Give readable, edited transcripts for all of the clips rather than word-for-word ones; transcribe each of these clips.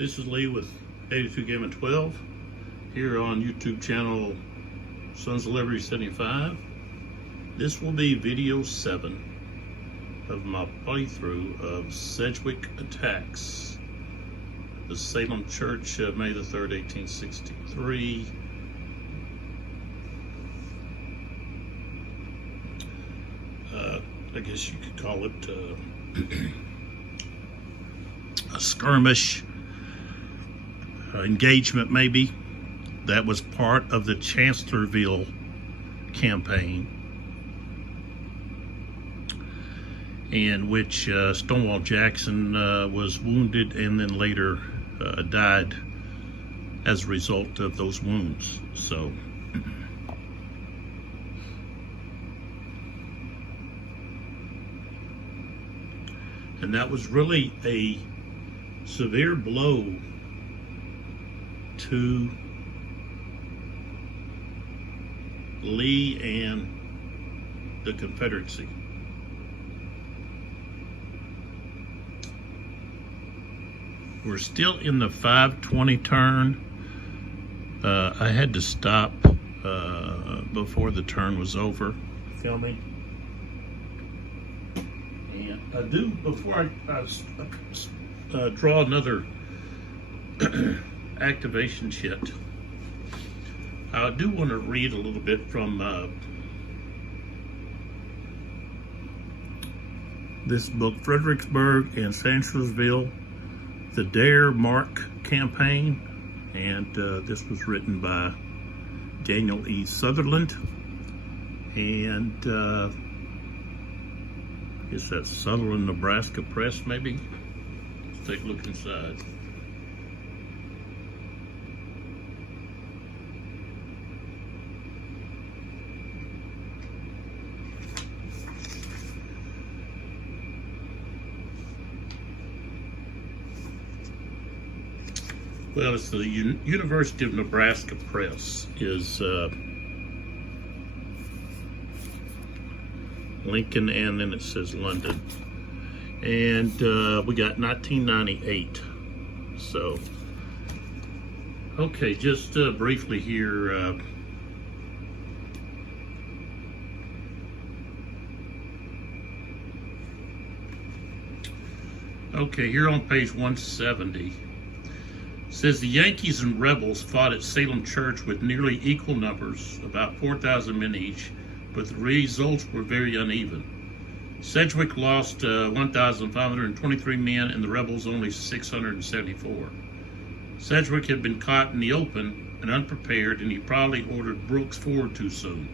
This is Lee with 82 Game and 12 here on YouTube channel Sons of Liberty 75. This will be video 7 of my playthrough of Sedgwick Attacks, the Salem Church, May the 3rd, 1863. I guess you could call it a skirmish engagement, maybe. That was part of the Chancellorsville campaign, in which Stonewall Jackson was wounded and then later died as a result of those wounds. So and that was really a severe blow to Lee and the Confederacy. We're still in the 520 turn. I had to stop before the turn was over filming. And I do, before I draw another activation chit, I do want to read a little bit from this book, Fredericksburg and Chancellorsville, the Dare Mark Campaign, and this was written by Daniel E. Sutherland, and I guess that's Sutherland, Nebraska Press, maybe. Let's take a look inside. Well, it's the University of Nebraska Press is Lincoln, and then it says London. And we got 1998. So, okay, just briefly here. Okay, here on page 170. Says the Yankees and rebels fought at Salem Church with nearly equal numbers, about 4,000 men each, but the results were very uneven. Sedgwick lost 1,523 men and the rebels only 674. Sedgwick had been caught in the open and unprepared, and he probably ordered Brooks forward too soon,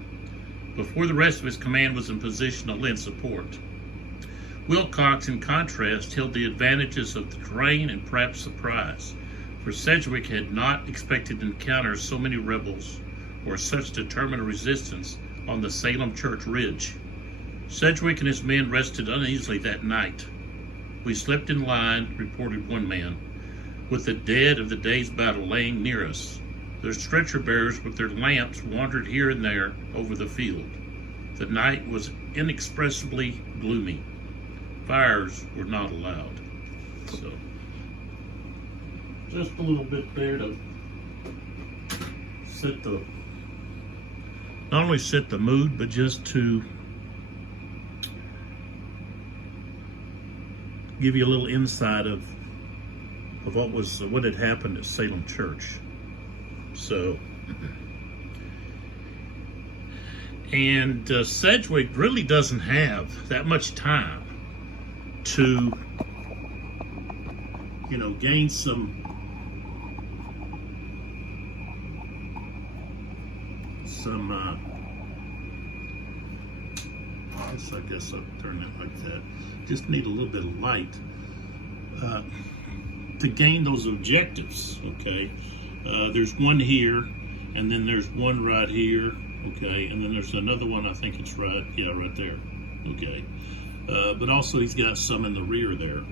before the rest of his command was in position to lend support. Wilcox, in contrast, held the advantages of the terrain and perhaps surprise, for Sedgwick had not expected to encounter so many rebels or such determined resistance on the Salem Church Ridge. Sedgwick and his men rested uneasily that night. "We slept in line," reported one man, "with the dead of the day's battle laying near us. Their stretcher bearers with their lamps wandered here and there over the field. The night was inexpressibly gloomy. Fires were not allowed." So, just a little bit there to set the, not only set the mood, but just to give you a little insight of what had happened at Salem Church. So, and Sedgwick really doesn't have that much time to, gain some I guess I'll turn it like that. Just need a little bit of light to gain those objectives, okay? There's one here, and then there's one right here, okay? And then there's another one, I think it's right there, okay? But also he's got some in the rear there.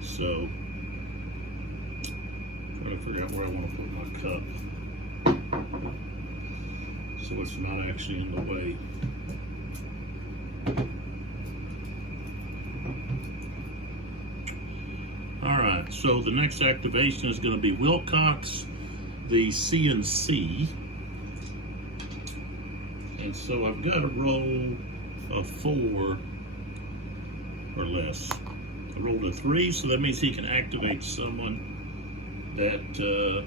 So, trying to figure out where I want to put my cup, so it's not actually in the way. All right. So the next activation is going to be Wilcox, the CNC. And so I've got a roll of 4 or less. I rolled a 3, so that means he can activate someone that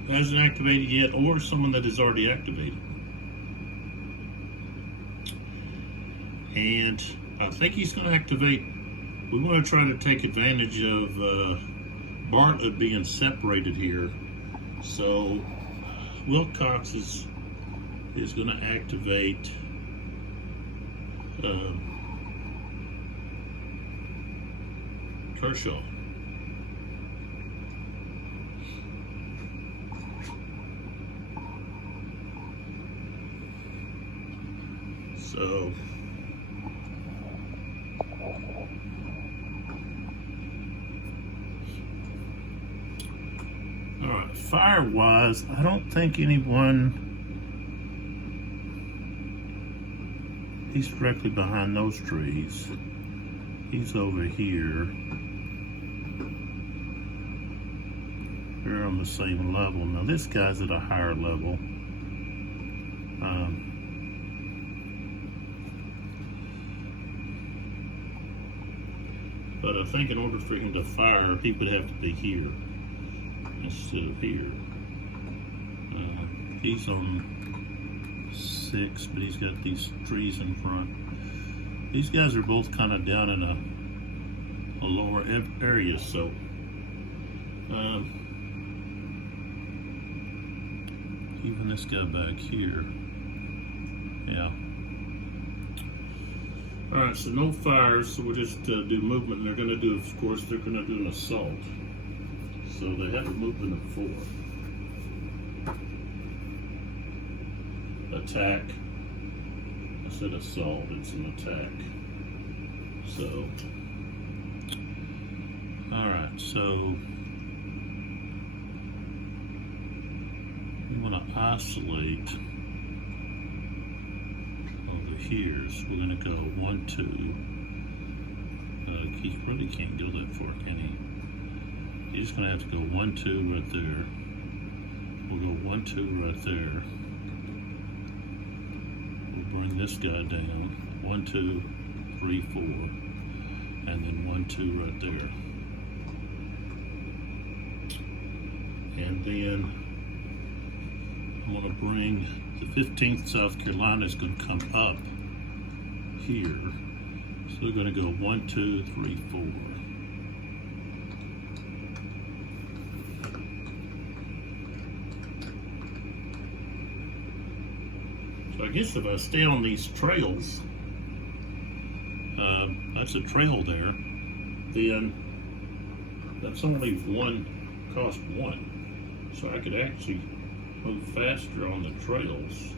hasn't activated yet, or someone that is already activated. And I think he's going to activate. We want to try to take advantage of Bartlett being separated here. So Wilcox is going to activate Kershaw. So all right, fire-wise, I don't think anyone. He's directly behind those trees. He's over here. They're on the same level. Now this guy's at a higher level. But I think in order for him to fire, he would have to be here instead of here. He's on 6, but he's got these trees in front. These guys are both kind of down in a lower area, so even this guy back here, yeah. All right, so no fires, so we'll just do movement. And they're going to do, of course, they're going to do an assault. So they have a movement of 4. Attack. I said assault, it's an attack. So, all right, so we want to isolate over here. So we're going to go 1, 2. He really can't go that far, can he? He's just going to have to go 1, 2 right there. We'll go 1, 2 right there. Bring this guy down. 1, 2, 3, 4, and then 1, 2 right there. And then I'm going to bring the 15th South Carolina is going to come up here. So we're going to go 1, 2, 3, 4. I guess if I stay on these trails, that's a trail there, then that's only cost 1. So I could actually move faster on the trails.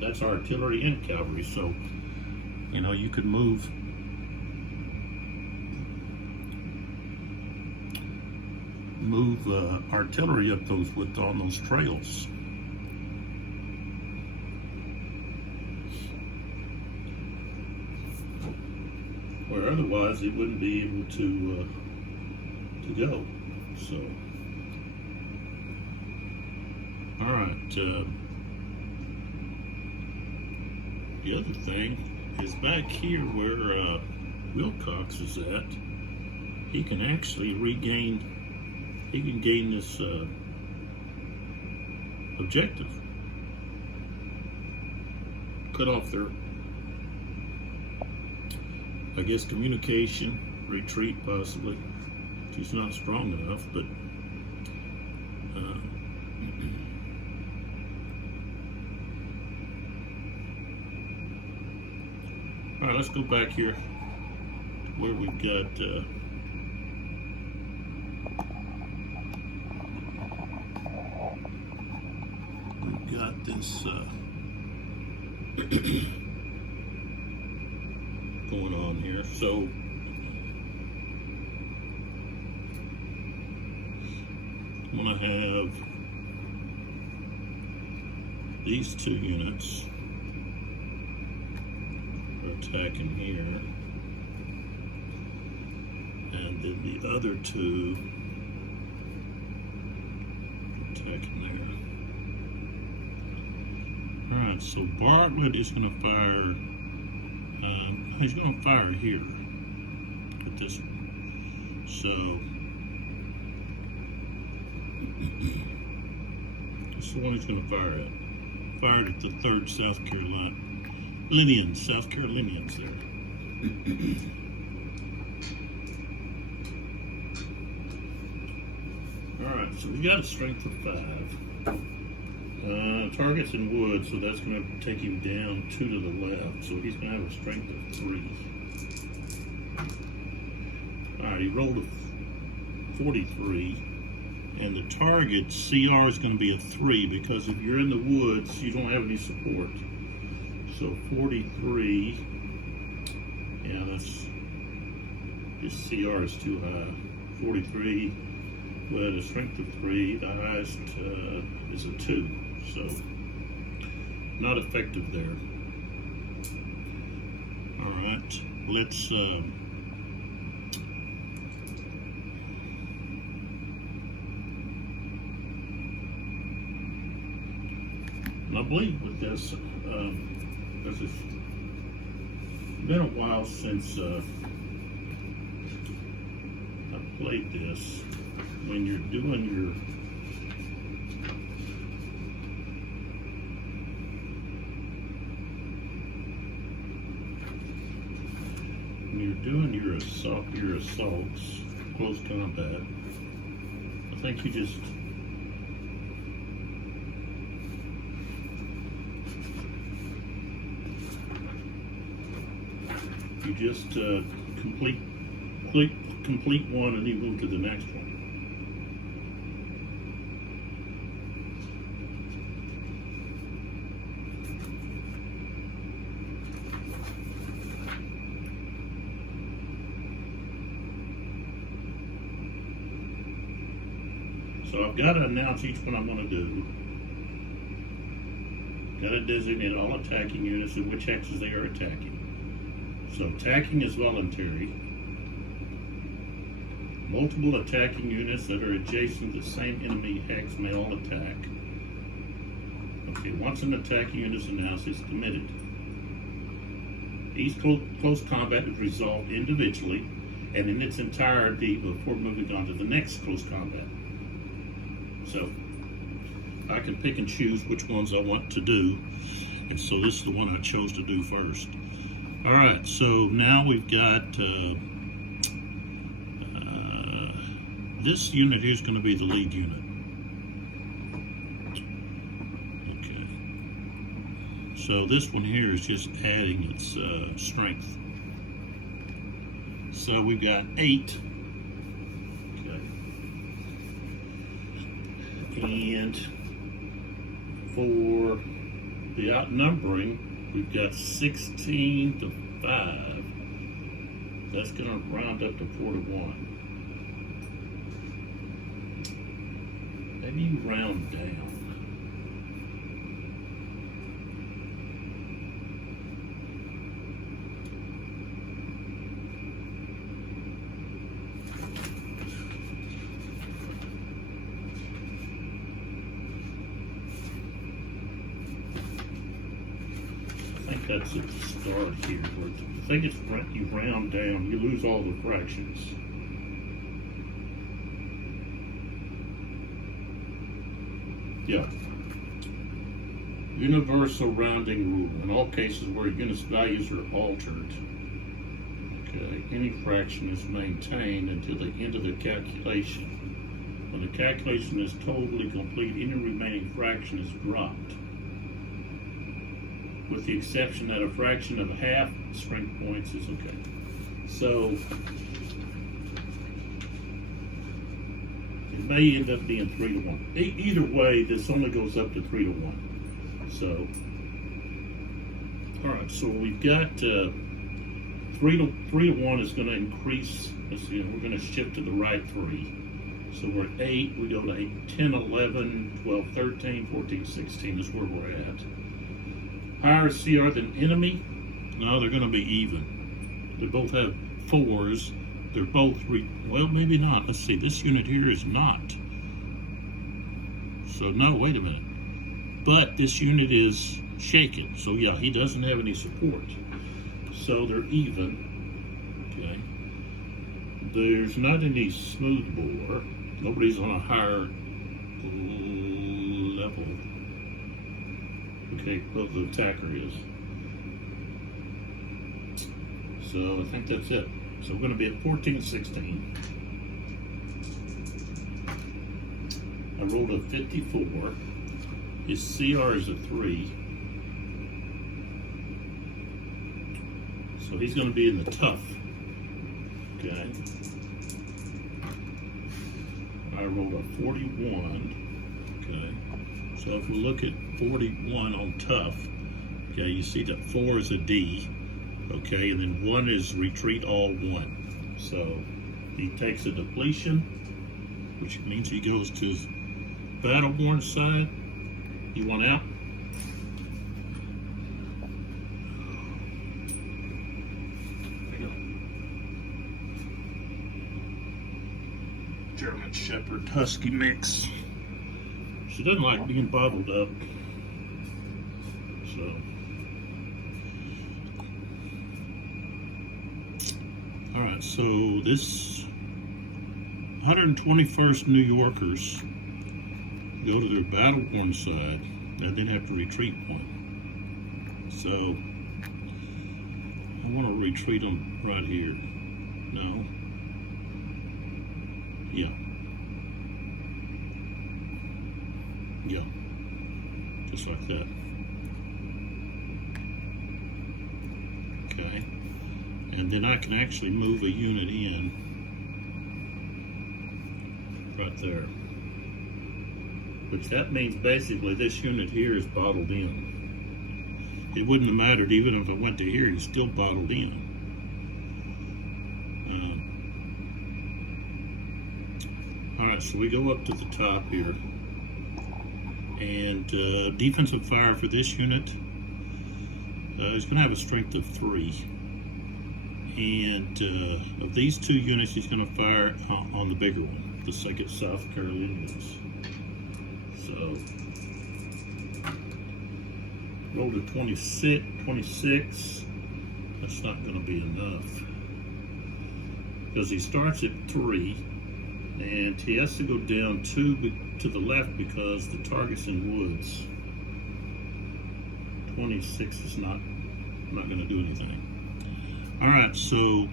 That's artillery and cavalry, so, you know, you could move artillery up on those trails. Where otherwise it wouldn't be able to go. So, all right. The other thing is back here where Wilcox is at. He can actually regain. He can gain this objective. Cut off their, I guess, communication, retreat possibly. She's not strong enough, but all right, let's go back here where we've got this going on here. So I'm going to have these 2 units attacking here, and then the other two attacking there. Alright, so Bartlett is going to fire, he's going to fire here at this one. So, this is the one he's going to fire at. Fired at the 3rd South Carolinians there. Alright, so we got a strength of 5. Target's in wood, so that's going to take him down 2 to the left. So he's going to have a strength of 3. Alright, he rolled a 43. And the target CR is going to be a 3 because if you're in the woods, you don't have any support. So 43. Yeah, that's, his CR is too high. 43, but a strength of 3. The highest is a 2. So not effective there. All right, let's and I believe with this, because it's been a while since I played this. When you're doing your assaults, close combat, I think you just complete one and you move to the next one. So I've got to announce each one I'm going to do. Got to designate all attacking units and which hexes they are attacking. So attacking is voluntary. Multiple attacking units that are adjacent to the same enemy hex may all attack. Okay, once an attacking unit is announced, it's committed. Each close combat is resolved individually and in its entirety before moving on to the next close combat. So I can pick and choose which ones I want to do, and so this is the one I chose to do first. All right, so now we've got this unit here is going to be the lead unit. Okay, so this one here is just adding its strength. So we've got 8. And for the outnumbering, we've got 16 to 5. That's going to round up to 4 to 1. Maybe you round down. That's at the start here. I think it's you round down, you lose all the fractions. Yeah. Universal rounding rule. In all cases where units values are altered, okay, any fraction is maintained until the end of the calculation. When the calculation is totally complete, any remaining fraction is dropped, with the exception that a fraction of half strength points is okay. So it may end up being 3 to 1. Either way, this only goes up to 3 to 1. So, all right. So we've got 3 to 1 is going to increase. Let's see. We're going to shift to the right 3. So we're at 8. We go to 8, 10, 11, 12, 13, 14, 16 is where we're at. Higher CR than enemy? No, they're going to be even. They both have 4s, they're both, well, maybe not. Let's see, this unit here is not. So, no, wait a minute. But this unit is shaken. So, yeah, he doesn't have any support. So, they're even. Okay. There's not any smooth bore. Nobody's on a higher level. Okay, well, the attacker is. So, I think that's it. So we're going to be at 14-16. I rolled a 54. His CR is a 3. So he's going to be in the tough. Okay. I rolled a 41. Okay. So if we look at 41 on tough, okay, you see that 4 is a D. Okay, and then 1 is retreat all 1. So he takes a depletion, which means he goes to his battle-worn side. You want out? There you go. German Shepherd Husky mix. She doesn't like being bottled up. So. Alright, so this 121st New Yorkers go to their battle-worn side and then have to retreat one. So I want to retreat them right here. No. Yeah. Yeah. Just like that. Okay. And then I can actually move a unit in right there. Which that means basically this unit here is bottled in. It wouldn't have mattered even if I went to here, it's still bottled in. Alright, so we go up to the top here. And defensive fire for this unit is going to have a strength of 3. And of these 2 units, he's going to fire on the bigger one, the 2nd South Carolinians. So, rolled a 26. That's not going to be enough. Because he starts at 3, and he has to go down 2 to the left because the target's in woods. 26 is not going to do anything. Alright, so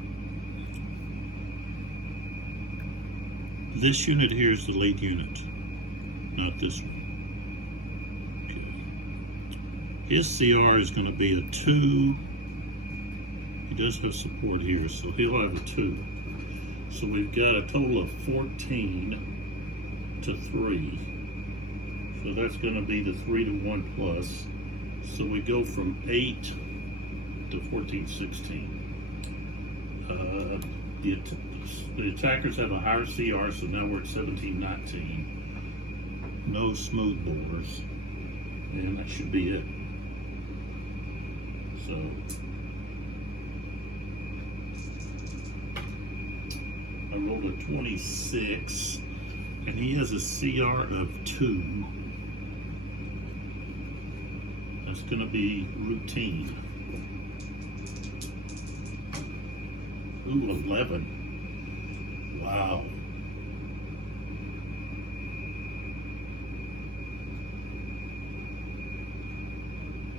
this unit here is the lead unit, not this one. Okay. His CR is going to be a 2. He does have support here, so he'll have a 2. So we've got a total of 14 to 3. So that's going to be the 3 to 1 plus. So we go from 8 to 14-16. The attackers have a higher CR, so now we're at 17-19. No smooth bores, and that should be it. So I rolled a 26, and he has a CR of 2. That's going to be routine. Ooh, 11. Wow.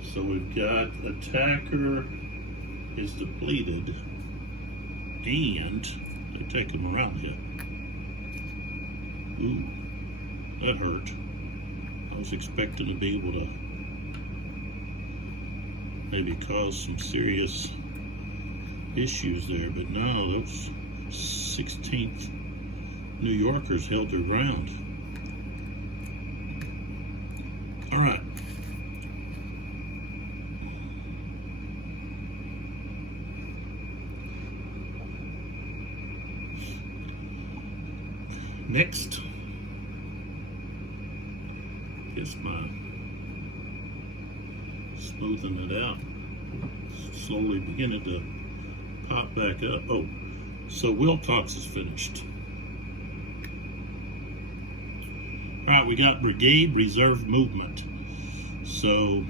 So we've got attacker is depleted, and they take him around here. Ooh, that hurt. I was expecting to be able to maybe cause some serious issues there, but no, those 16th New Yorkers held their ground. All right. Next, just my smoothing it out, slowly beginning to pop back up. Oh, So Wilcox is finished. All right, we got brigade reserve movement. So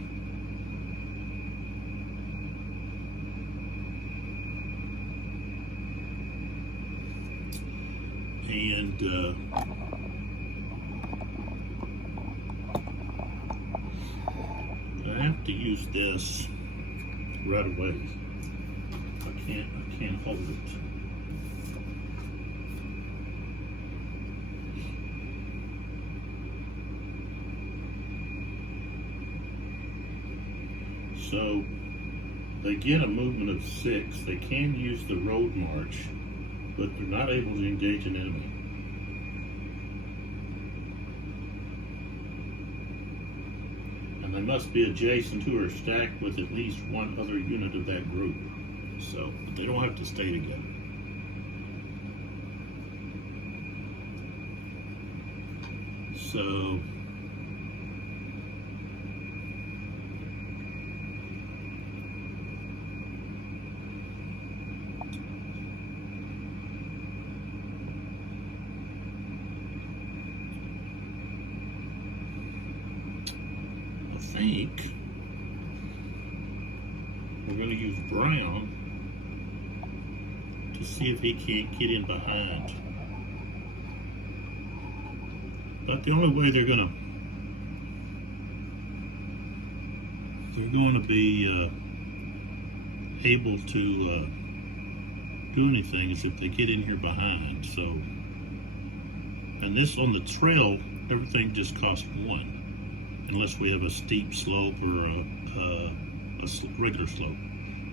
I have to use this right away. I can't hold it. So they get a movement of 6. They can use the road march, but they're not able to engage an enemy. And they must be adjacent to or stacked with at least one other unit of that group. So they don't have to stay together. So I think we're going to use Brown to see if he can't get in behind. But the only way they're going to be able to do anything is if they get in here behind. So, and this on the trail, everything just costs 1, unless we have a steep slope or a regular slope.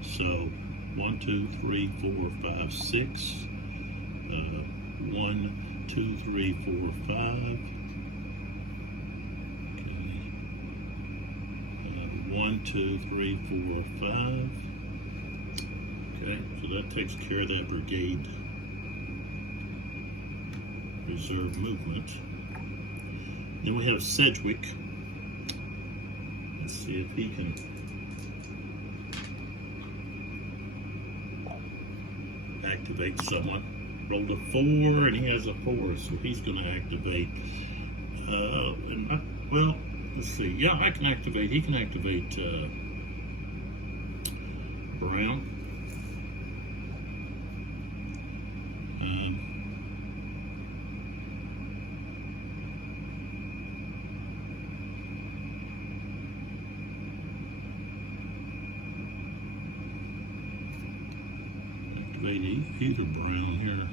So 1, 2, 3, 4, 5, 6. 1, 2, 3, 4, 5. 1, 2, 3, 4, 5. Okay, so that takes care of that brigade reserve movement. Then we have Sedgwick. Let's see if he can activate someone. Rolled a 4 and he has a 4, so he's going to activate. Well, let's see. Yeah, I can activate. He can activate Brown. Activate either Brown here.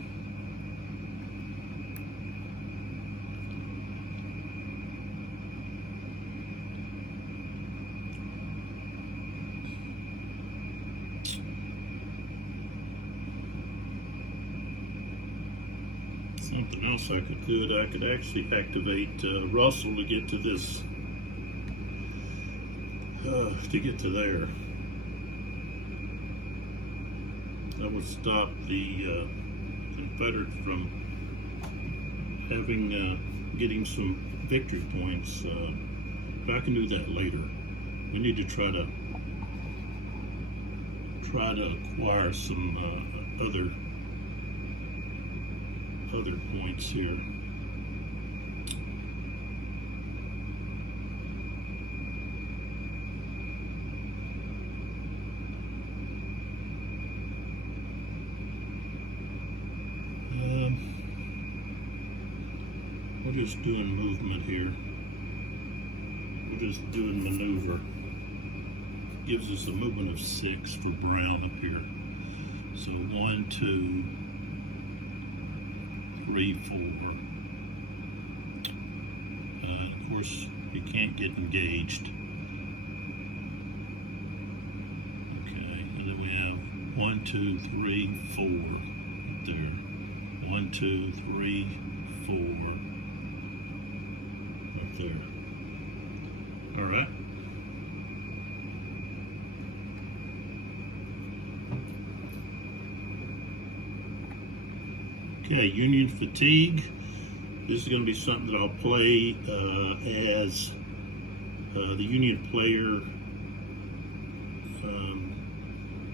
Something else I could do, I could actually activate Russell to get to this, to get to there. That would stop the Confederates from getting some victory points. But I can do that later. We need to try to acquire some other points here. We're just doing movement here. We're just doing maneuver. Gives us a movement of 6 for Brown up here. So 1, 2, 3, 4. Of course, you can't get engaged. Okay, and then we have 1, 2, 3, 4 up there. 1, 2, 3, 4 up there. All right. Okay, Union fatigue. This is going to be something that I'll play as the Union player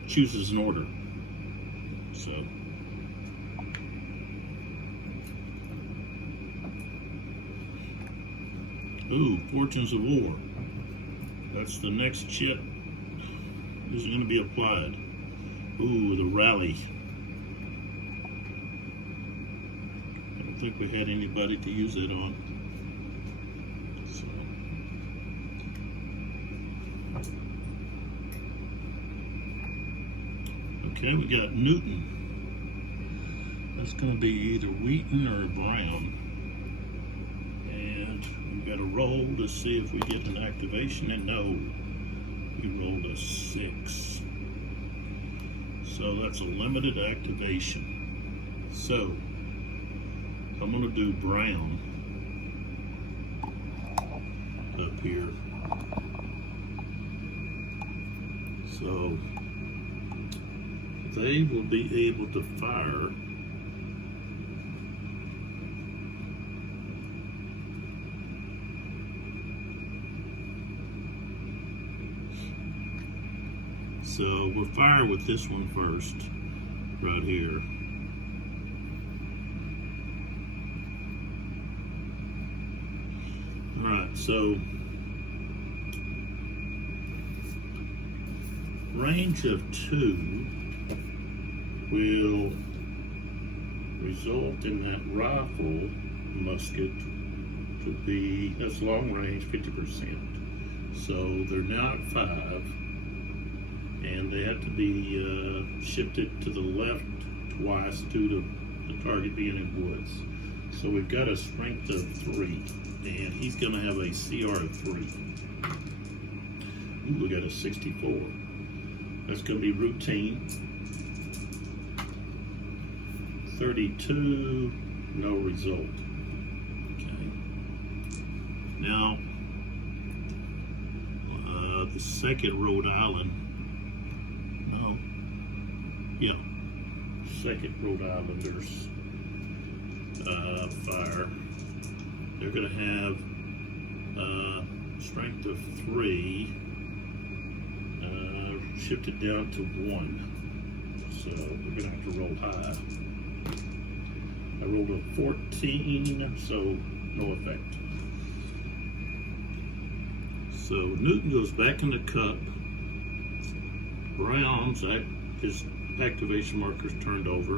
chooses an order. So Ooh, Fortunes of War. That's the next chit. This is going to be applied. Ooh, the Rally. I don't think we had anybody to use it on. So. Okay, we got Newton. That's going to be either Wheaton or Brown. And we've got a roll to see if we get an activation, and no, we rolled a 6. So that's a limited activation. So I'm going to do Brown up here. So they will be able to fire So we'll fire with this one first, right here. All right, so range of 2 will result in that rifle musket to be, that's long range, 50%. So they're now at 5. And they have to be shifted to the left twice due to the target being in woods. So we've got a strength of 3, and he's going to have a CR of 3. Ooh, we got a 64. That's going to be routine. 32, no result. Okay. Now, the second Rhode Island. Yeah, second Rhode Islanders fire. They're going to have strength of 3, shifted down to 1. So we're going to have to roll high. I rolled a 14, so no effect. So Newton goes back in the cup. Brown's his activation markers turned over,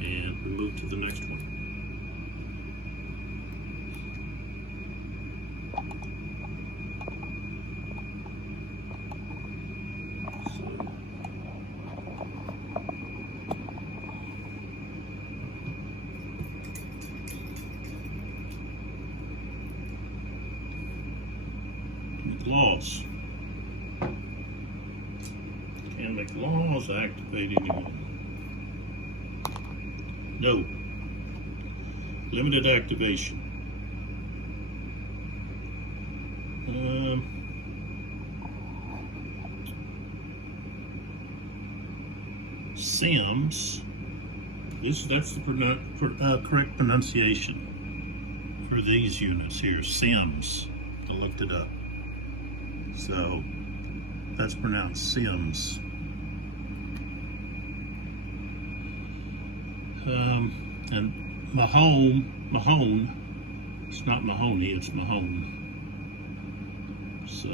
and we move to the next one. McLaws. Can McLaws activate anyone? No. Limited activation. Sims. That's the correct pronunciation for these units here. Sims. I looked it up. So that's pronounced Sims. And Mahone, it's not Mahoney, it's Mahone. So,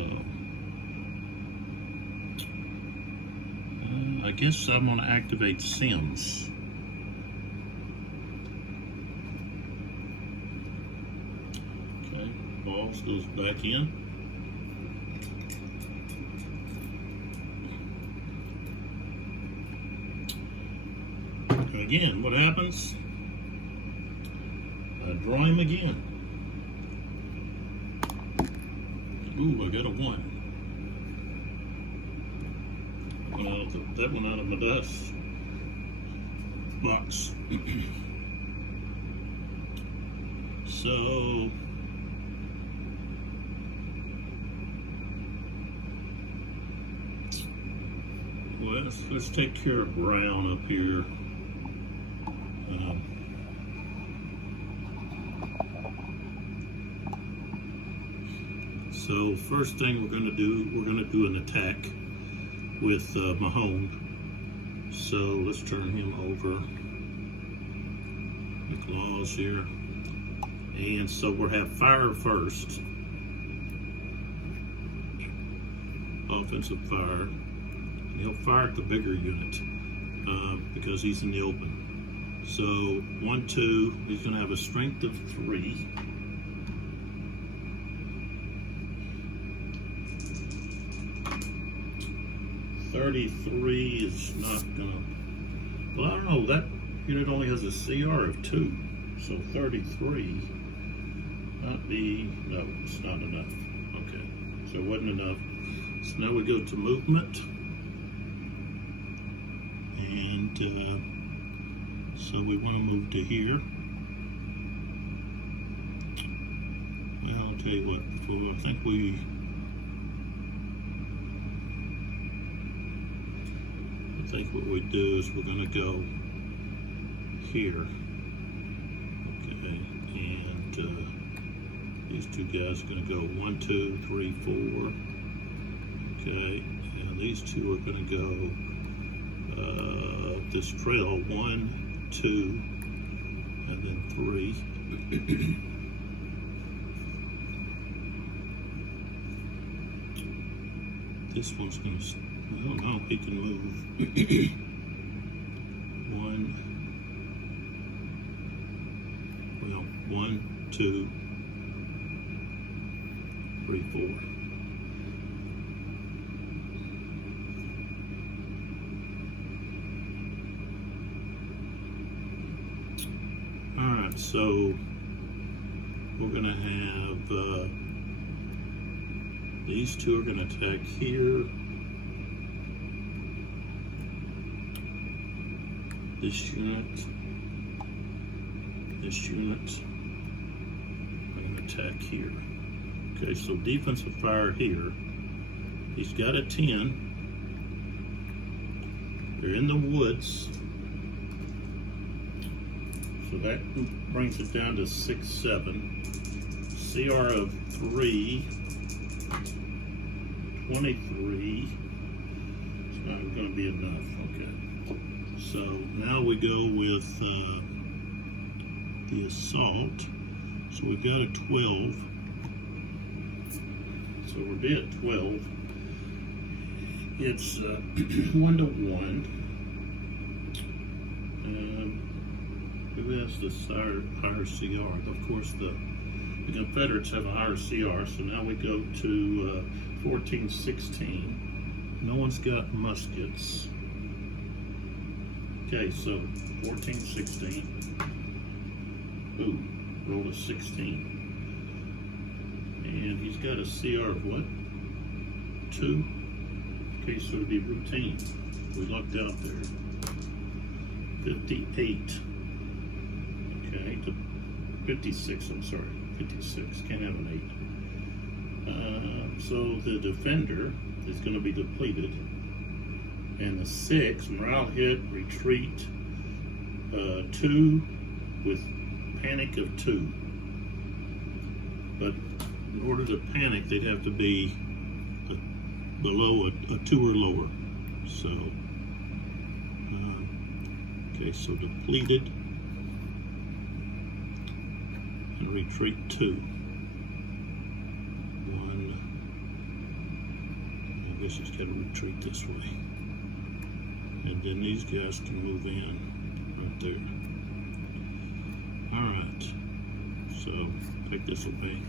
I guess I'm going to activate Sims. Okay, balls goes back in. Again, what happens? I draw him again. Ooh, I got a 1. Well, that one out of my dust box. So let's take care of Brown up here. So first thing we're going to do an attack with Mahone. So let's turn him over. McLaws here. And so we'll have fire first. Offensive fire. And he'll fire at the bigger unit because he's in the open. So 1, 2, he's going to have a strength of 3. $33 is not going to. Well, I don't know. That unit only has a CR of 2, so 33 not be. No, it's not enough. Okay, so it wasn't enough. So now we go to movement, and so we want to move to here. Well, I'll tell you what. Before I think what we do is we're going to go here. Okay, and these two guys are going to go 1, 2, 3, 4. Okay, and these two are going to go this trail 1, 2, and then 3. This one's going to. I don't know, he can move 1, 2, 3, 4. Alright, so we're going to have these two are going to attack here. This unit are going to attack here. Okay, so defensive fire here. He's got a 10. They're in the woods. So that brings it down to 6, 7. CR of 3. 23. It's not going to be enough. Okay. So now we go with the assault. So we've got a 12. So we'll be at 12. It's 1 to 1. Who has the higher CR? Of course, the Confederates have a higher CR. So now we go to 14, 16. No one's got muskets. Okay, so 14, 16. Ooh, rolled a 16. And he's got a CR of what? 2. Okay, so it'd be routine. We lucked out there. 58. Okay, to 56, I'm sorry. 56, can't have an 8. So the defender is going to be depleted. And the 6, morale hit, retreat, 2 with panic of 2. But in order to panic, they'd have to be below a 2 or lower. So, okay, so depleted and retreat 2. 1. I guess he's got to retreat this way. And then these guys can move in right there. Alright. So, take this away.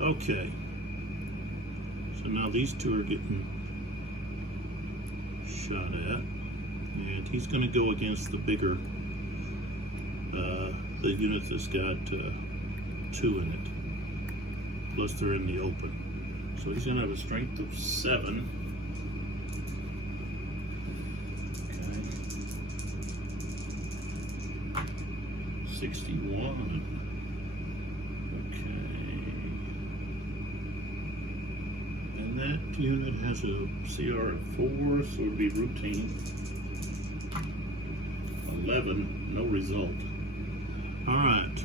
Okay. So now these two are getting shot at. And he's going to go against the bigger, the unit that's got 2 in it. Plus they're in the open. So he's going to have a strength of 7. 61. Okay. And that unit has a CR of 4, so it would be routine. 11, no result. Alright.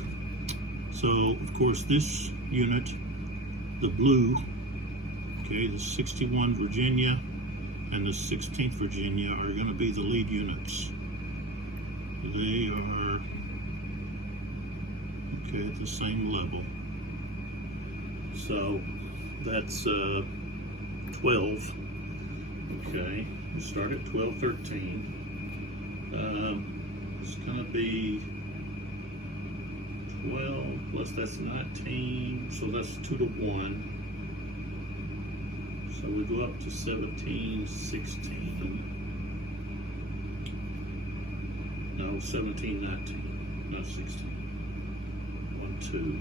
So, of course, this unit, the blue, okay, the 61 Virginia and the 16th Virginia are going to be the lead units. They are Okay, at the same level. So that's 12. Okay, we start at 12, 13. It's going to be 12 plus that's 19, so that's 2 to 1. So we go up to 17, 16. No, 17, 19, not 16. 1, 2.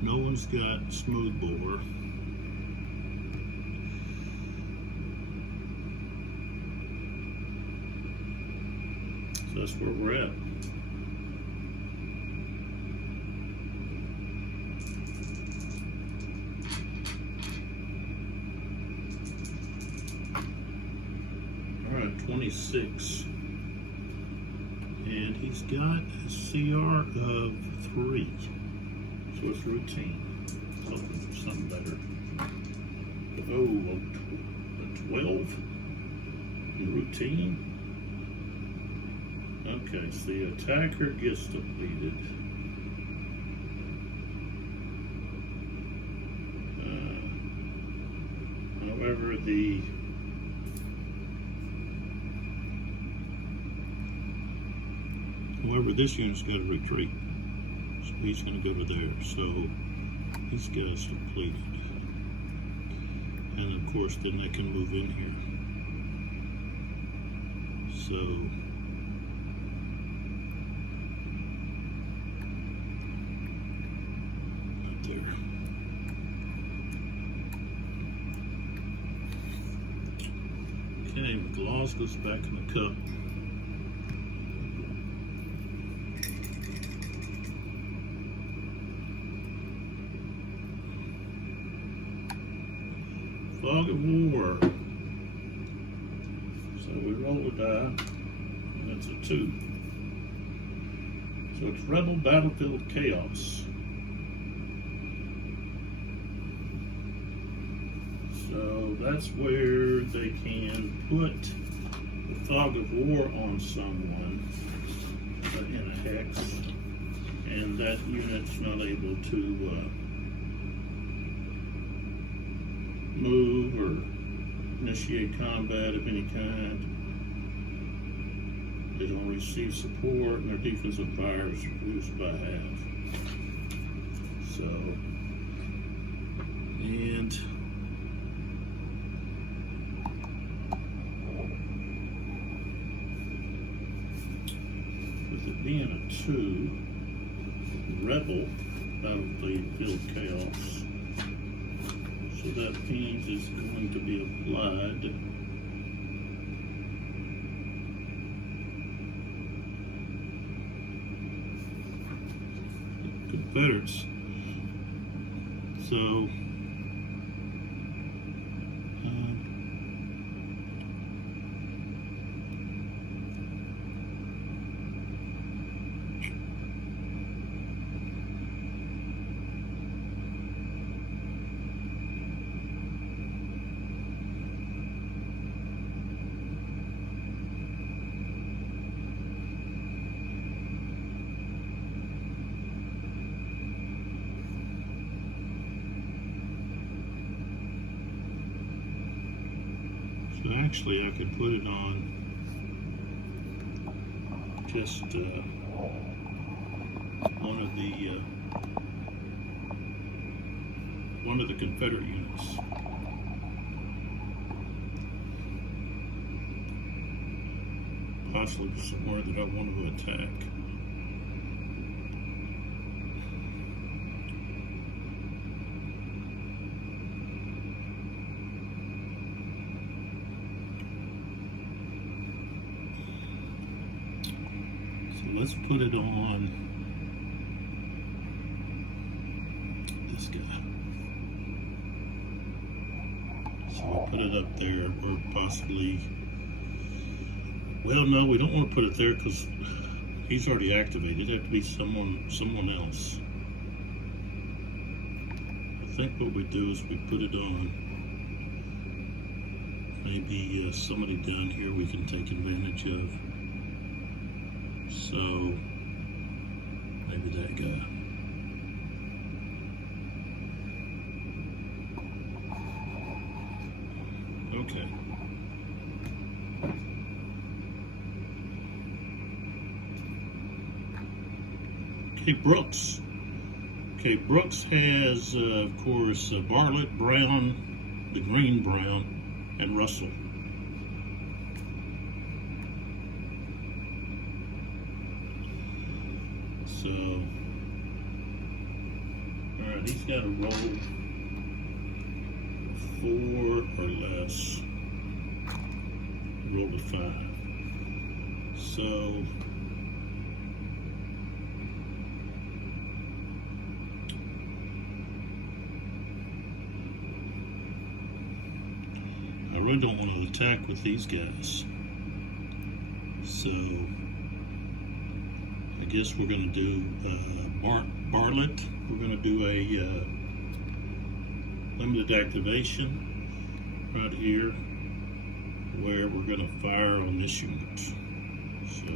No one's got smooth bore. So that's where we're at. All right, 26. And he's got a CR of 3. So it's routine. Hoping for something better. Oh, a 12 in routine. Okay, so the attacker gets depleted. However, this unit's got to retreat. So he's going to go to there. So these guys depleted. And of course, then they can move in here. So there. Okay, McLaws goes back in the cup. Fog of War. So we roll a die, and that's a 2. So it's Rebel Battlefield Chaos. So that's where they can put the Fog of War on someone in a hex, and that unit's not able to move or initiate combat of any kind. They don't receive support, and their defensive fire is reduced by half. So, and with it being a 2, Rebel Battlefield Chaos. So that means it's going to be applied. Confederates. So actually, I could put it on just one of the Confederate units. Possibly somewhere that I want to attack. Let's put it on this guy. So we'll put it up there, or possibly, well, no, we don't want to put it there because he's already activated. It'd have to be someone else. I think what we do is we put it on maybe somebody down here we can take advantage of. So maybe that guy. Okay. Okay, Brooks. Okay, Brooks has, of course, Bartlett, Brown, the green Brown, and Russell. So, all right, he's got to roll 4 or less. Rolled a 5. So, I really don't want to attack with these guys. So, I guess we're going to do Bartlett. We're going to do a limited activation right here, where we're going to fire on this unit. So,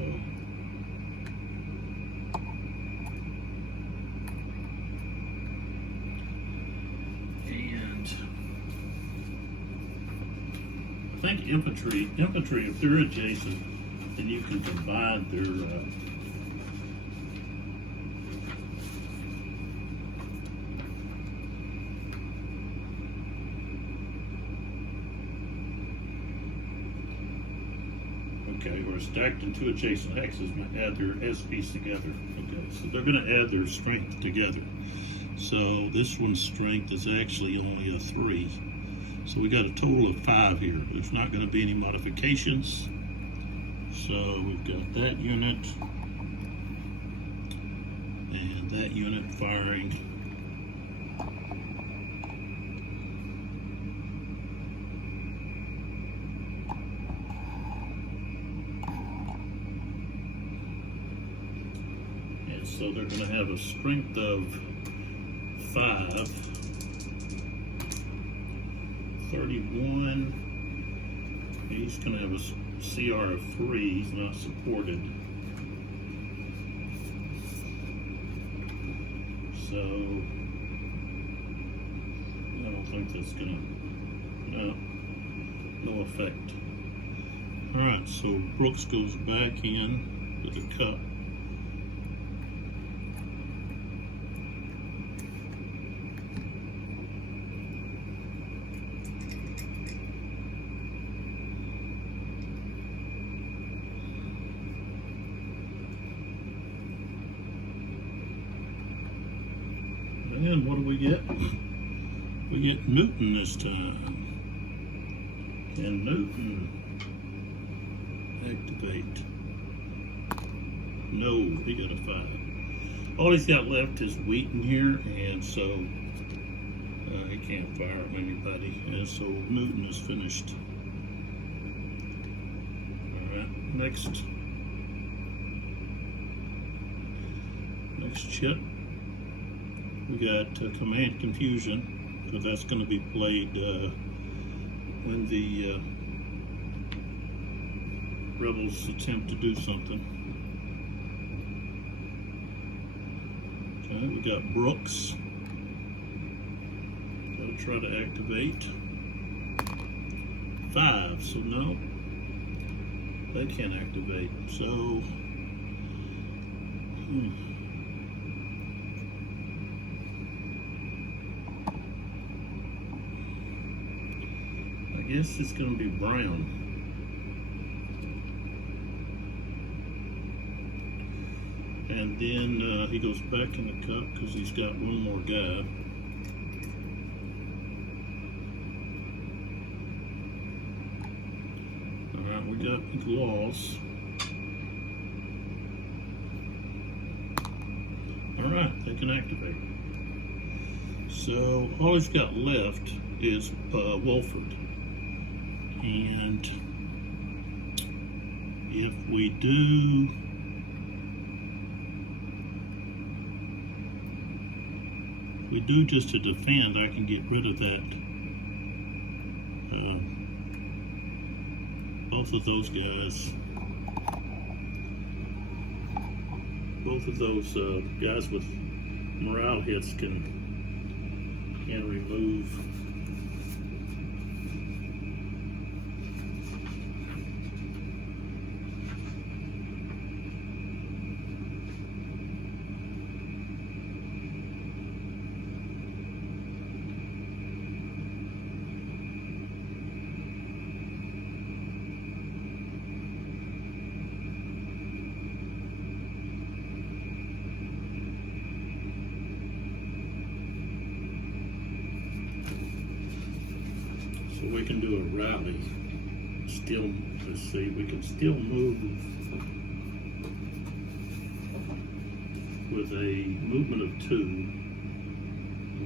and I think infantry, if they're adjacent, then you can combine their okay, or stacked in 2 adjacent axes might add their SPs together. Okay, so they're going to add their strength together. So this one's strength is actually only a 3. So we got a total of 5 here. There's not going to be any modifications. So we've got that unit and that unit firing. So they're going to have a strength of 5, 31. He's going to have a CR of 3. He's not supported. So I don't think that's going to, no effect. All right, so Brooks goes back in with the cup. And what do we get? We get Newton this time. And Newton, activate. No, he got a 5. All he's got left is Wheaton here, and so he can't fire on anybody. And so Newton is finished. All right, next chip. We got Command Confusion, because that's going to be played when the rebels attempt to do something. Okay, we got Brooks. Gotta try to activate. 5, so no, they can't activate. So, I guess it's going to be Brown. And then he goes back in the cup because he's got one more guy. All right, we got Gloss. All right, they can activate. So all he's got left is Wolford. And if we do just to defend, I can get rid of that. Both of those guys. both of those guys with morale hits can remove. We can do a rally. Still, let's see, we can still move with a movement of 2.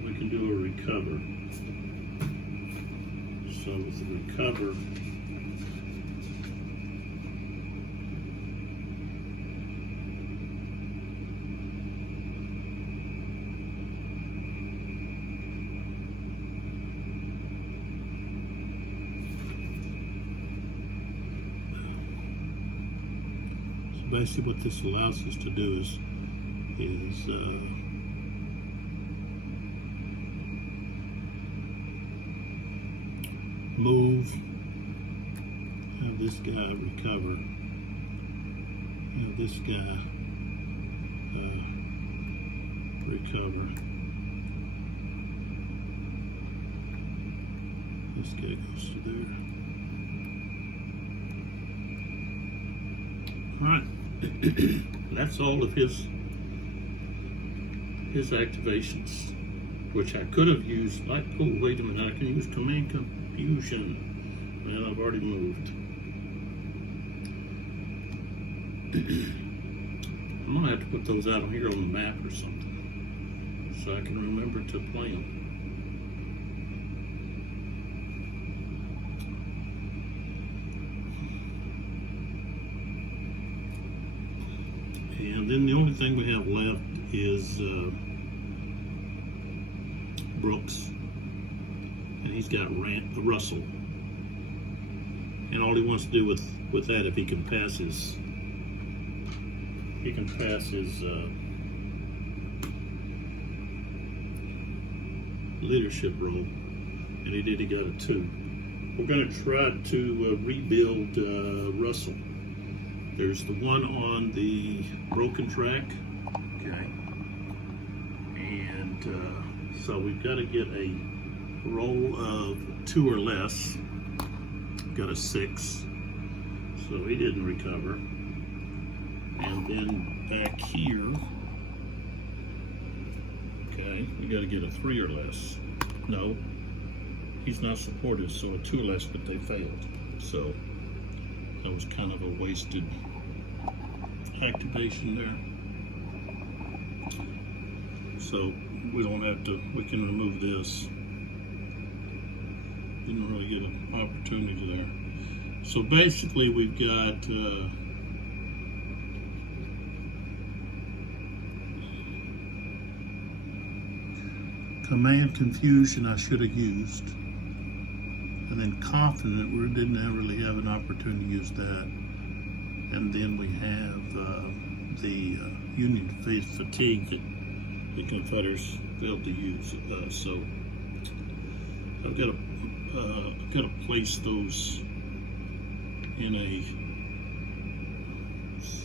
We can do a recover. So with the recover, basically what this allows us to do is move, have this guy recover, have this guy recover, this guy goes to there. All right. That's all of his activations, which I could have used. Like, oh wait a minute, I can use command confusion. Well, I've already moved. I'm gonna have to put those out here on the map or something, so I can remember to play them. And then the only thing we have left is Brooks, and he's got Russell, and all he wants to do with that, if he can pass his leadership role, and he did. He got a 2. We're going to try to rebuild Russell. There's the one on the broken track, okay, and so we've got to get a roll of 2 or less. Got a 6, so he didn't recover. And then back here, okay, we got to get a 3 or less. No, he's not supported, so a 2 or less, but they failed. So that was kind of a wasted activation there. So we don't have to, we can remove this. Didn't really get an opportunity there. So basically we've got command confusion I should have used, and then confident we didn't really have an opportunity to use that, and then we have the Union fatigue that the Confederates failed to use. So I've got to place those in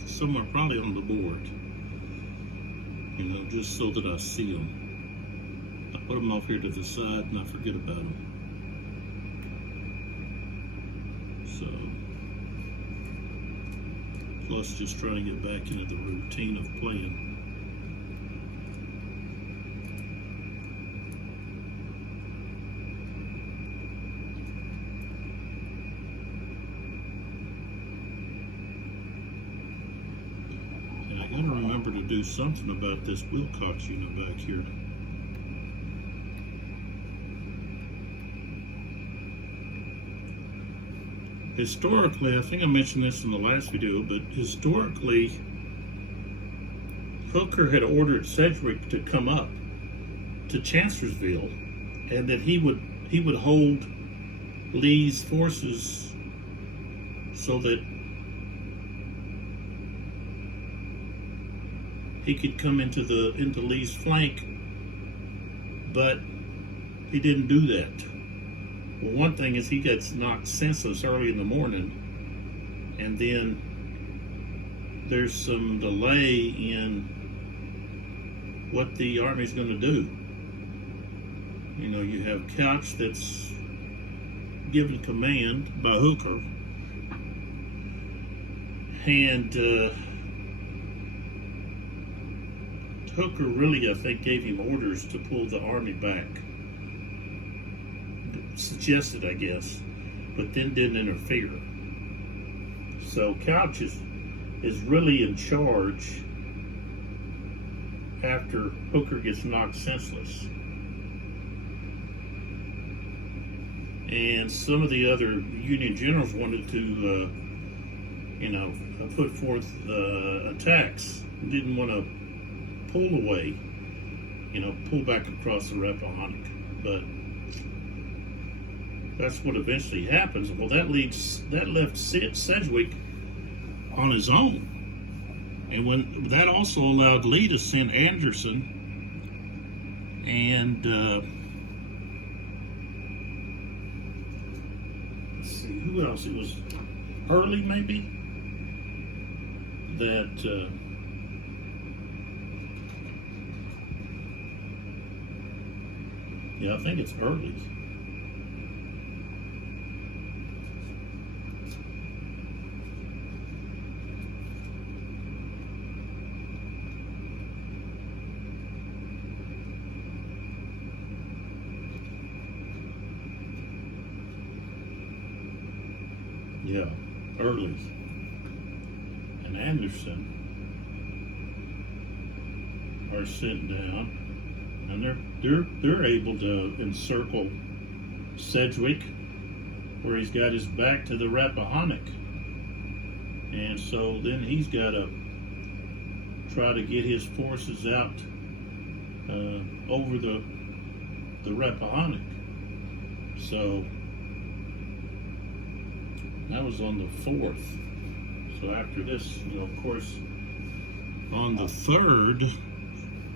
somewhere probably on the board, you know, just so that I see them. I put them off here to the side and I forget about them. So, plus just trying to get back into the routine of playing. And I gotta remember to do something about this Wilcox unit back here. Historically, I think I mentioned this in the last video, but historically, Hooker had ordered Sedgwick to come up to Chancellorsville, and that he would hold Lee's forces so that he could come into Lee's flank, but he didn't do that. Well, one thing is he gets knocked senseless early in the morning, and then there's some delay in what the Army's going to do. You know, you have Couch that's given command by Hooker, and Hooker really, I think, gave him orders to pull the Army back. Suggested, I guess, but then didn't interfere. So Couch is really in charge after Hooker gets knocked senseless. And some of the other Union generals wanted to, put forth attacks. Didn't want to pull away, pull back across the Rappahannock. But that's what eventually happens. Well, that left Sedgwick on his own. And when that also allowed Lee to send Anderson and let's see who else. It was Early, maybe. That I think it's Early. Yeah, Early and Anderson are sitting down, and they're able to encircle Sedgwick, where he's got his back to the Rappahannock, and so then he's got to try to get his forces out over the Rappahannock. So that was on the 4th. So after this, of course, on the 3rd,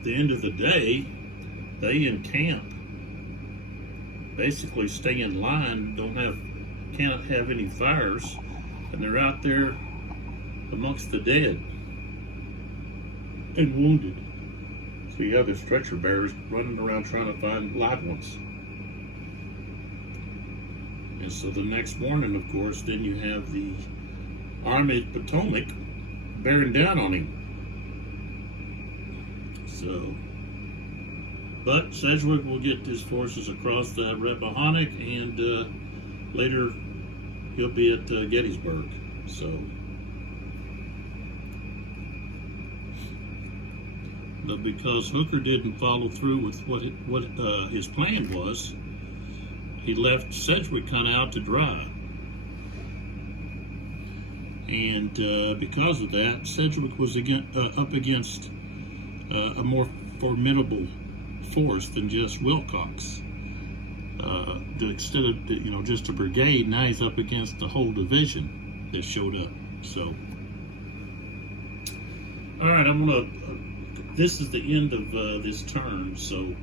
the end of the day, they encamp. Basically stay in line, can't have any fires, and they're out there amongst the dead and wounded. So you have the stretcher bearers running around trying to find live ones. And so the next morning, of course, then you have the Army of Potomac bearing down on him. So, but Sedgwick will get his forces across the Rappahannock, and later he'll be at Gettysburg. So, but because Hooker didn't follow through with what his plan was, he left Sedgwick kind of out to dry. And because of that, Sedgwick was up against a more formidable force than just Wilcox. Instead of just a brigade, now he's up against the whole division that showed up. So, all right, this is the end of this turn. So,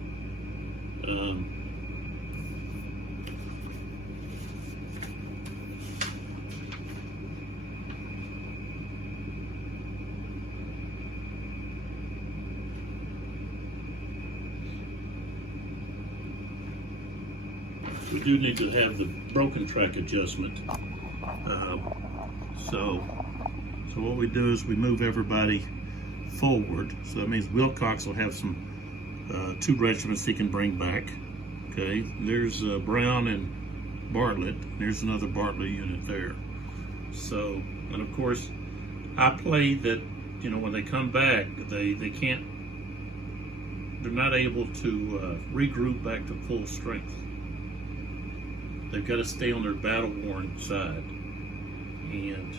we do need to have the broken track adjustment. So what we do is we move everybody forward. So that means Wilcox will have some 2 regiments he can bring back. Okay, there's Brown and Bartlett. There's another Bartlett unit there. So, and of course, I play that, when they come back, they can't, they're not able to regroup back to full strength. They've got to stay on their battle-worn side. And,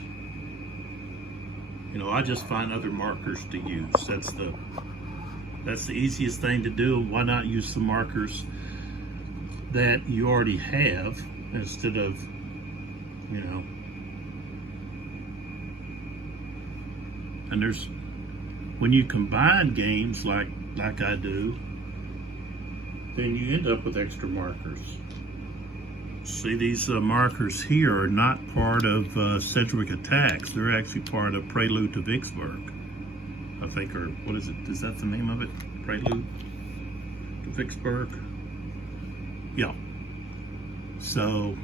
I just find other markers to use. That's the easiest thing to do. Why not use some markers that you already have instead of, and when you combine games like I do, then you end up with extra markers. See, these markers here are not part of Sedgwick Attacks. They're actually part of Prelude to Vicksburg, I think, or what is it? Is that the name of it? Prelude to Vicksburg? Yeah. So,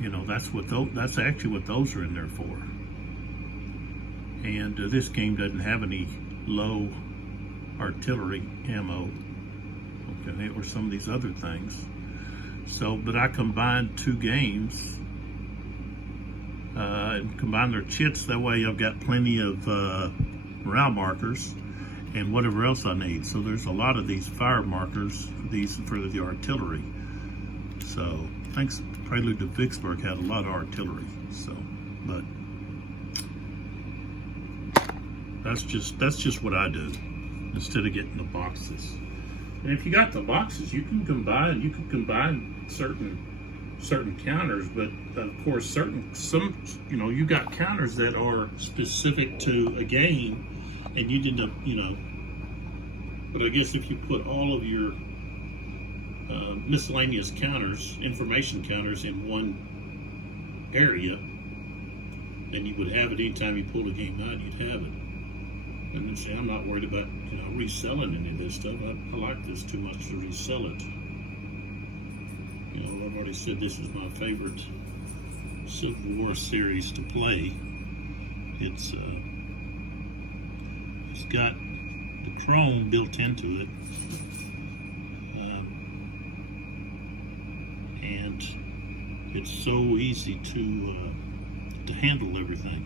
you know, that's actually what those are in there for. And this game doesn't have any low artillery ammo, okay, or some of these other things. So, but I combined two games and combined their chits. That way I've got plenty of morale markers and whatever else I need. So there's a lot of these fire markers for the artillery. So thanks to Prelude to Vicksburg had a lot of artillery. So, but that's just what I do instead of getting the boxes. And if you got the boxes, you can combine certain counters, but of course you got counters that are specific to a game, and you end up, but I guess if you put all of your miscellaneous counters, information counters in one area, then you would have it anytime you pulled a game out, you'd have it. And then say, I'm not worried about reselling any of this stuff. I like this too much to resell it. I've already said this is my favorite Civil War series to play. It's got the chrome built into it, and it's so easy to handle everything.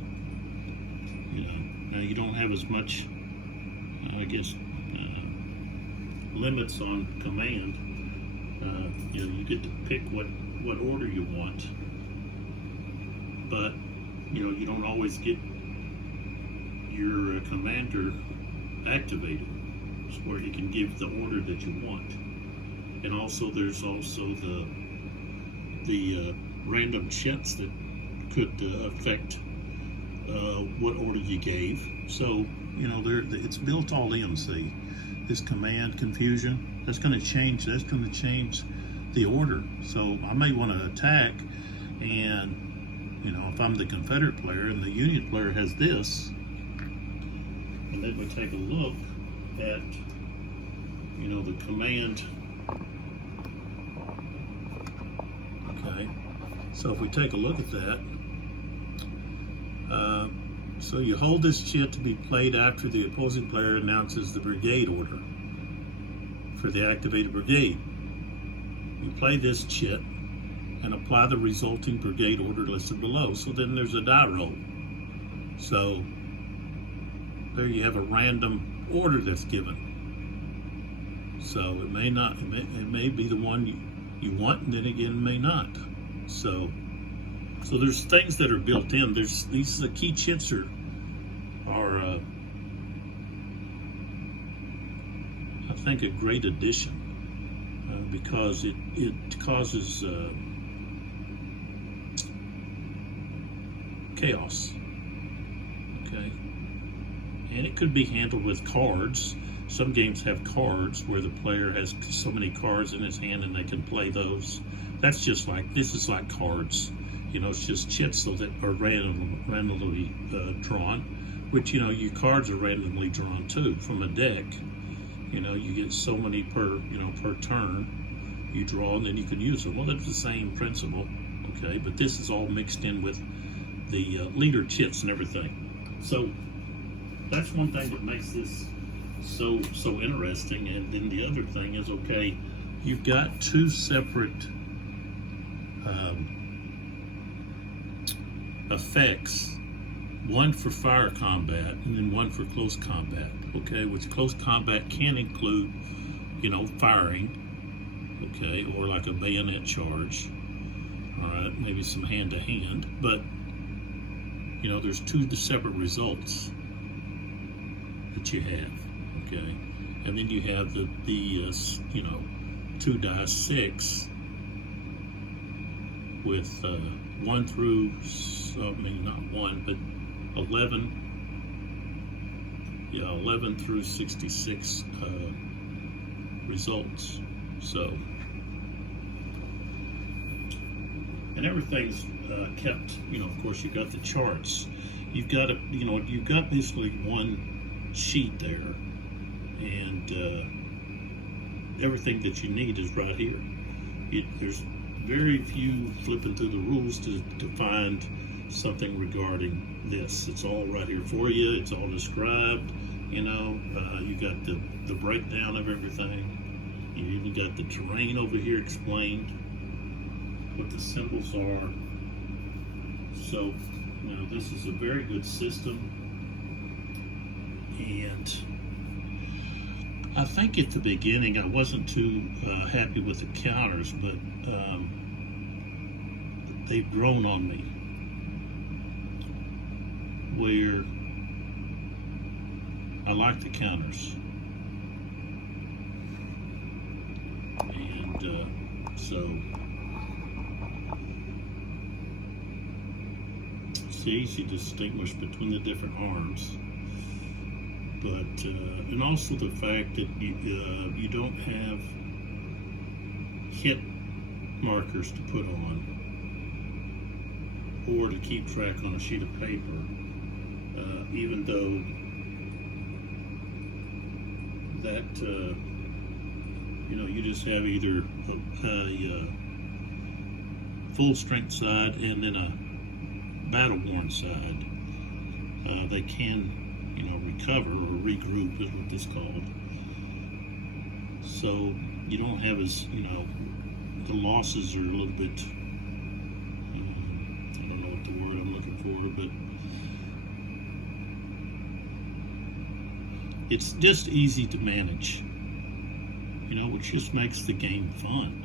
Now you don't have as much, I guess, limits on command. You get to pick what order you want, but you don't always get your commander activated, where he can give the order that you want. And also, there's also the random chits that could affect what order you gave. So it's built all in. See, this command confusion, that's going to change the order. So I may want to attack, and if I'm the Confederate player and the Union player has this, and then we take a look at the command. Okay, so if we take a look at that, so you hold this chit to be played after the opposing player announces the brigade order for the activated brigade. You play this chit and apply the resulting brigade order listed below. So then there's a die roll. So there you have a random order that's given. So it may not, it may be the one you want, and then again it may not. So there's things that are built in. These key chits are I think a great addition because it causes chaos. Okay, and it could be handled with cards. Some games have cards where the player has so many cards in his hand and they can play those. This is like cards. It's just chits so that are randomly drawn, which, your cards are randomly drawn too from a deck. You get so many per turn you draw, and then you can use them. Well, that's the same principle, okay? But this is all mixed in with the leader chits and everything. So that's one thing that makes this so interesting. And then the other thing is, okay, you've got two separate effects, one for fire combat and then one for close combat, okay, which close combat can include firing, okay, or like a bayonet charge, all right, maybe some hand-to-hand, but there's two separate results that you have, okay, and then you have the 2-6 with 1 through, not 1, but 11 11 through 66 results. So, and everything's kept, of course you've got the charts. You've got you've got basically one sheet there, and everything that you need is right here. There's very few flipping through the rules to find something regarding this. It's all right here for you. It's all described. You got the breakdown of everything. You even got the terrain over here explained, what the symbols are. So, this is a very good system. And I think at the beginning I wasn't too happy with the counters, but they've grown on me, where I like the counters. And so it's easy to distinguish between the different arms. But and also the fact that you don't have hit markers to put on or to keep track on a sheet of paper, even though that you just have either a full strength side and then a battle worn side. They can recover or regroup is what this is called. So you don't have as, the losses are a little bit, I don't know what the word I'm looking for, but it's just easy to manage, which just makes the game fun,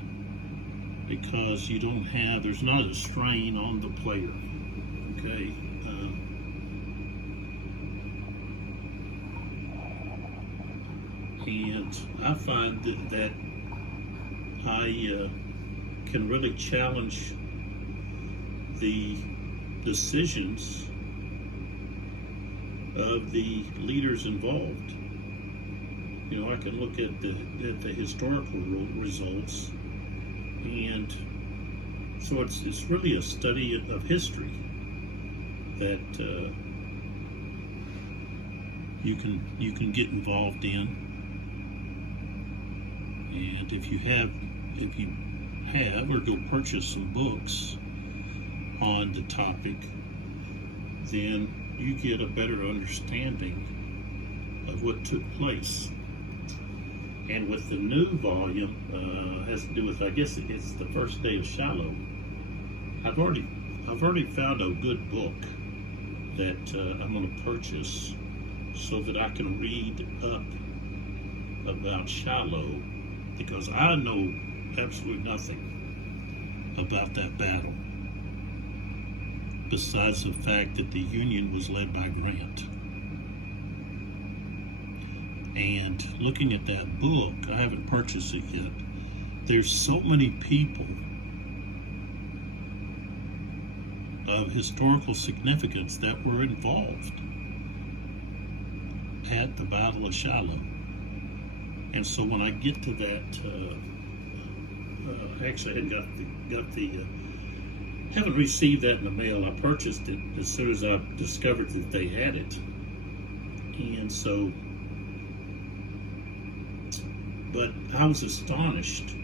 because there's not a strain on the player, okay? And I find that I can really challenge the decisions of the leaders involved. I can look at the historical results, and so it's really a study of history that you can get involved in. And if you have or go purchase some books on the topic, then you get a better understanding of what took place. And with the new volume, has to do with, I guess it's the first day of Shiloh. I've already found a good book that I'm going to purchase so that I can read up about Shiloh, because I know absolutely nothing about that battle, besides the fact that the Union was led by Grant. And looking at that book, I haven't purchased it yet, there's so many people of historical significance that were involved at the Battle of Shiloh. And so when I get to that, actually I haven't received that in the mail. I purchased it as soon as I discovered that they had it. And so, but I was astonished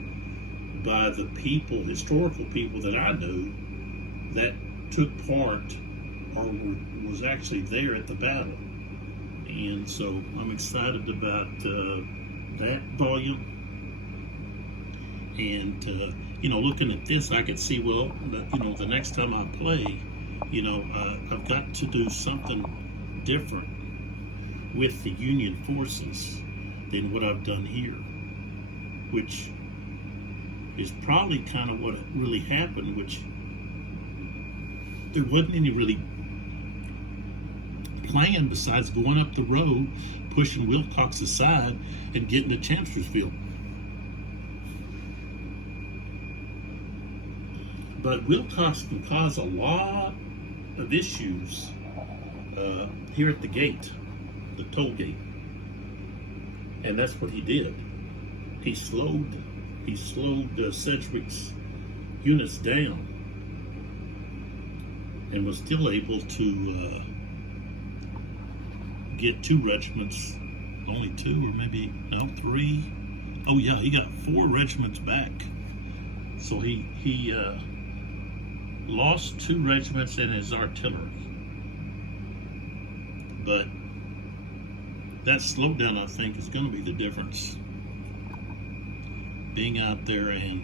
by the people, historical people that I knew that took part or was actually there at the battle. And so I'm excited about that volume. And looking at this, I could see, well, the next time I play, I've got to do something different with the Union forces than what I've done here, which is probably kind of what really happened, which there wasn't any really plan besides going up the road, pushing Wilcox aside, and getting to Chancellorsville. But Wilcox can cause a lot of issues here at the gate. the toll gate. And that's what he did. He slowed Sedgwick's units down and was still able to get 2 regiments, only 2 or maybe, no, 3. Oh yeah, he got 4 regiments back. So he lost 2 regiments in his artillery. But that slowdown, I think, is going to be the difference. Being out there and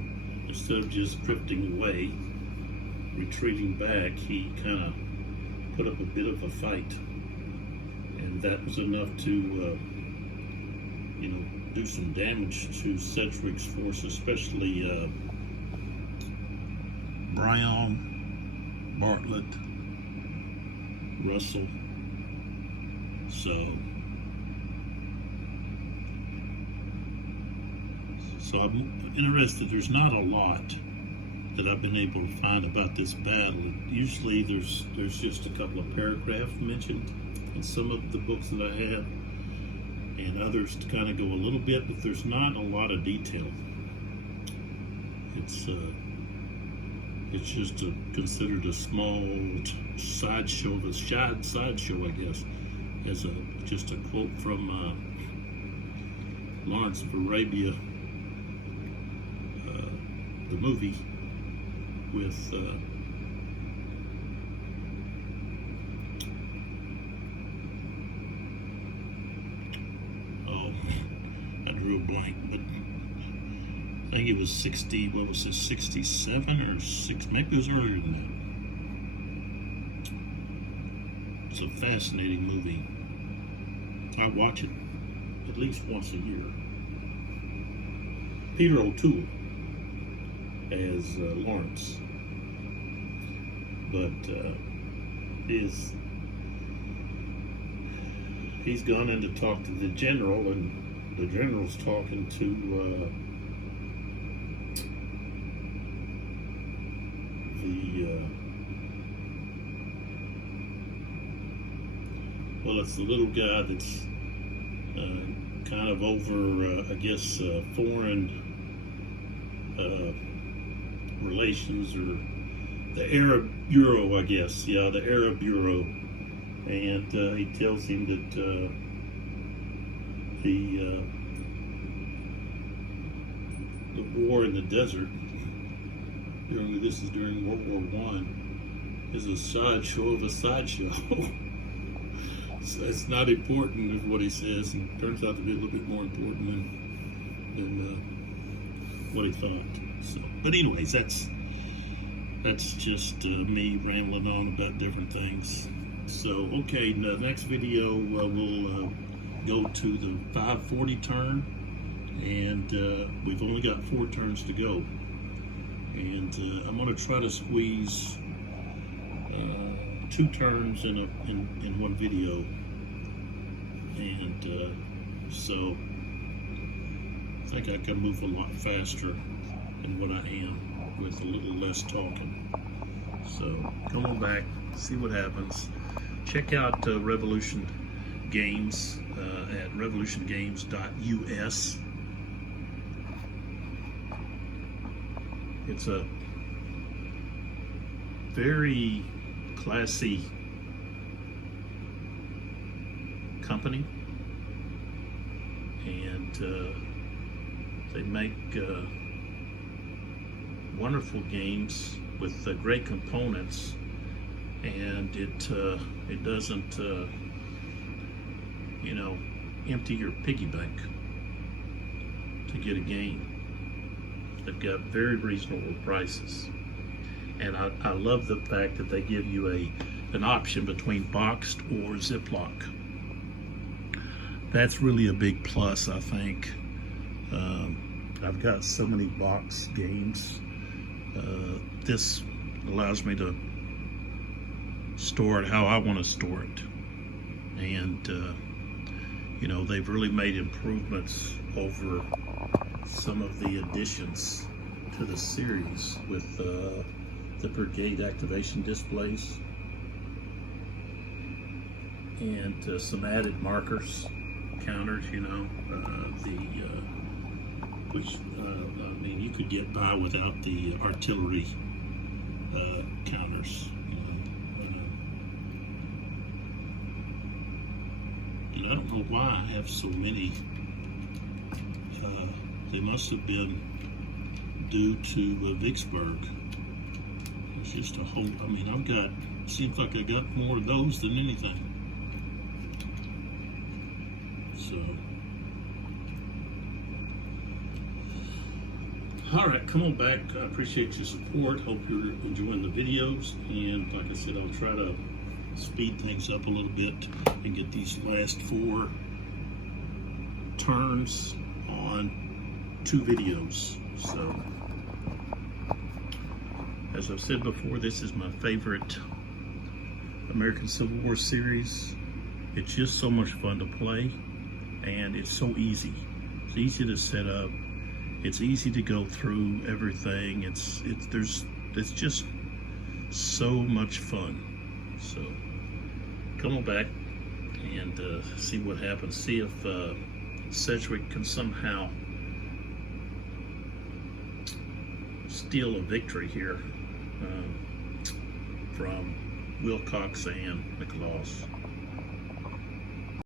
instead of just drifting away, retreating back, he kind of put up a bit of a fight. And that was enough to, do some damage to Sedgwick's force, especially Brown, Bartlett, Russell. So I'm interested. There's not a lot that I've been able to find about this battle. Usually there's just a couple of paragraphs mentioned in some of the books that I have, and others to kind of go a little bit, but there's not a lot of detail. It's just considered a small sideshow, I guess, as just a quote from Lawrence of Arabia, the movie with I drew a blank, but I think it was 67 or 6, maybe it was earlier than that. It's a fascinating movie. I watch it at least once a year. Peter O'Toole as Lawrence, but he's gone in to talk to the general, and the general's talking to it's the little guy that's kind of over, foreign relations, or the Arab Bureau, I guess. Yeah, the Arab Bureau. And he tells him that the war in the desert, this is during World War I, is a sideshow of a sideshow. It's not important, is what he says, and it turns out to be a little bit more important than what he thought. So, but anyways, that's just me rambling on about different things. So, okay, in the next video we'll go to the 540 turn, and we've only got 4 turns to go. And I'm going to try to squeeze 2 turns in one video, and so I think I can move a lot faster than what I am with a little less talking. So come on back, see what happens. Check out Revolution Games at revolutiongames.us. It's a very classy company, and they make wonderful games with great components, and it doesn't empty your piggy bank to get a game. They've got very reasonable prices, and I love the fact that they give you an option between boxed or Ziploc. That's really a big plus, I think. I've got so many box games. This allows me to store it how I want to store it, and they've really made improvements over some of the additions to the series with the brigade activation displays. and some added markers, counters, you know, which I mean, you could get by without the artillery counters. And I don't know why I have so many. They must have been due to Vicksburg. It's just a whole, I mean, I've got, seems like I got more of those than anything. So, all right, come on back. I appreciate your support. Hope you're enjoying the videos. And like I said, I'll try to speed things up a little bit and get these last 4 turns on 2 videos. So, as I've said before, this is my favorite American Civil War series. It's just so much fun to play, and it's so easy. It's easy to set up. It's easy to go through everything. It's just so much fun. So come on back and see what happens. See if Sedgwick can somehow steal a victory here from Wilcox and McLaws.